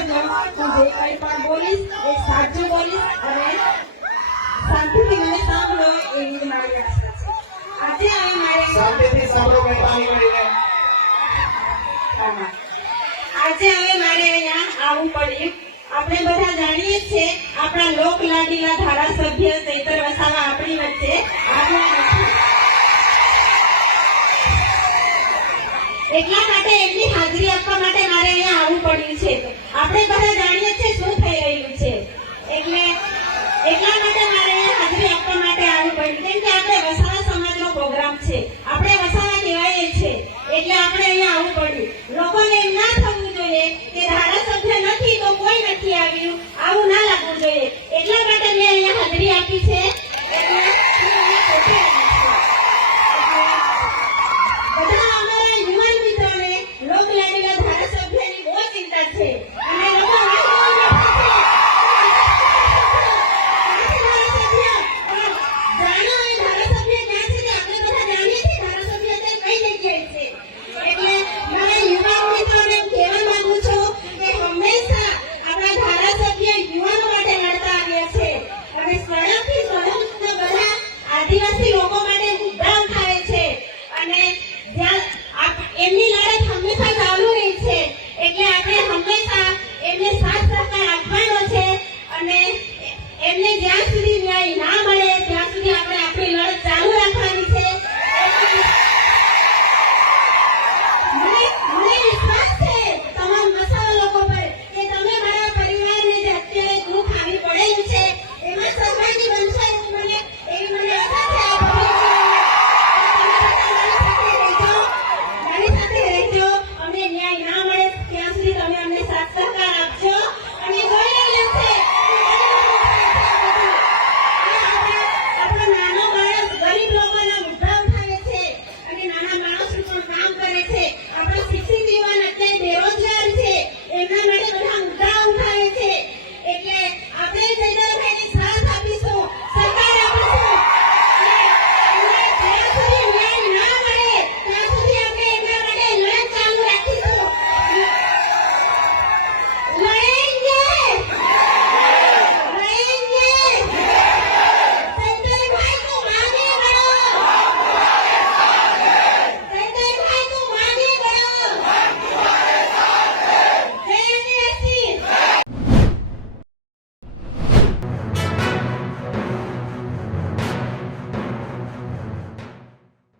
સમજો. હું જે કંઈ પણ બોલીશ એ સાચું બોલીશ અને શાંતિથી મને સાંભળો એવી મારી આશા છે. આજે હવે મારે શાંતિથી સાંભળો મહેરબાની કરીને. આજે હવે મારે અહીંયા આવવું પડ્યું. આપણે બધા જાણીએ છીએ આપણા લોક લાડીલા ધારાસભ્ય ચૈતર વસાવા આપણી વચ્ચે આવ્યા નથી. એટલા માટે એમની હાજરી આપવા માટે મારે અહીંયા આવવું પડ્યું છે. આપણે બધા જાણીએ છીએ શું થઈ રહ્યું છે, એટલે એટલા માટે મારે અહીંયા હાજરી આપવા માટે આવવું પડ્યું. કેમ કે આપણે વસાવા સમાજનો પ્રોગ્રામ છે, આપણે વસાવા કહેવાય છે, એટલે આપણે અહીંયા આવવું પડ્યું. લોકોને એમ ના થવું જોઈએ કે ધારાસભ્ય નથી તો કોઈ નથી આવ્યું, આવું ના લાગવું જોઈએ. એટલા માટે મેં અહીંયા હાજરી આપી છે. એટલે હું અહીંયા પોતે આવી છું. બધા અમારા યુવાન મિત્રોને લોક લાડીલા ધારાસભ્યની બહુ ચિંતા છે અને લોકો આદિવાસી લોકો માટે મુદ્દા ઉઠાવે છે અને એમની લડત હંમેશા ચાલુ રહી છે. એટલે આપણે હંમેશા એમને સાથ સહકાર આપવાનો છે અને એમને જ્યાં સુધી ન્યાય ના